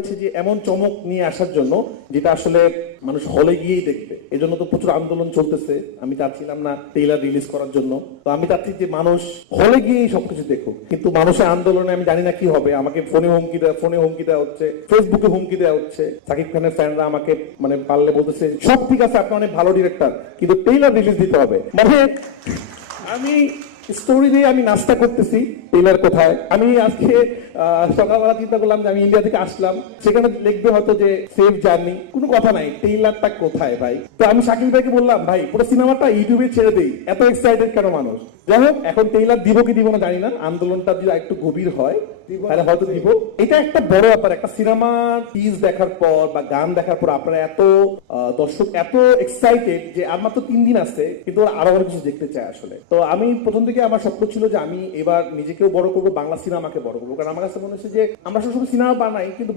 হয়েছে যে এমন চমক নিয়ে আসার জন্য যেটা আসলে মানুষ হলে গিয়েই দেখবে। এজন্য তো প্রচুর আন্দোলন চলতেছে। আমি চাচ্ছিলাম না ট্রেইলার রিলিজ করার জন্য, তো আমি চাচ্ছি যে মানুষ হলে গিয়েই সবকিছু দেখুক। কিন্তু মানুষের আন্দোলনে আমি জানি না কি হবে। আমাকে ফোনে হুমকি দেওয়া হচ্ছে, ফেসবুকে হুমকি দেওয়া হচ্ছে। সাকিব খানের ফ্যানরা আমাকে মানে পারলে বলতেছে সব ঠিক আছে, আপনি অনেক ভালো ডিরেক্টর, কিন্তু ট্রেইলার রিলিজ দিতে হবে। মানে আমি স্টোরি দিয়ে আমি নাস্তা করতেছি, টেইলার কোথায়। আমি আজকে সকালবেলা চিন্তা করলাম যে আমি ইন্ডিয়া থেকে আসলাম, সেখানে লিখবে হয়তো যে সেফ জার্নি, কোনো কথা নাই, টেইলারটা কোথায় ভাই। তো আমি শাকিব ভাইকে বললাম, ভাই পুরো সিনেমাটা ইউটিউবে ছেড়ে দেই, এত এক্সাইটেড কেন মানুষ। যাই হোক, এখন টেইলার দিব কি দিব না জানি না, আন্দোলনটা যদি একটু গভীর হয় তাহলে হয়তো দিব। এটা একটা বড় ব্যাপার, একটা সিনেমা টিজ দেখার পর বা গান দেখার পর আপনারা এত দর্শক এত এক্সাইটেড যে আর মাত্র 3 দিন আছে, কিন্তু ওরা আরো অনেক কিছু দেখতে চায় আসলে। তো আমি প্রথম থেকে আমার স্বপ্ন ছিল যে আমি এবার নিজেকেও বড় করবো, বাংলা সিনেমাকে বড় করবো, কারণ আমার কাছে মনে হচ্ছে যে আমরা সবসময় সিনেমা বানাই কিন্তু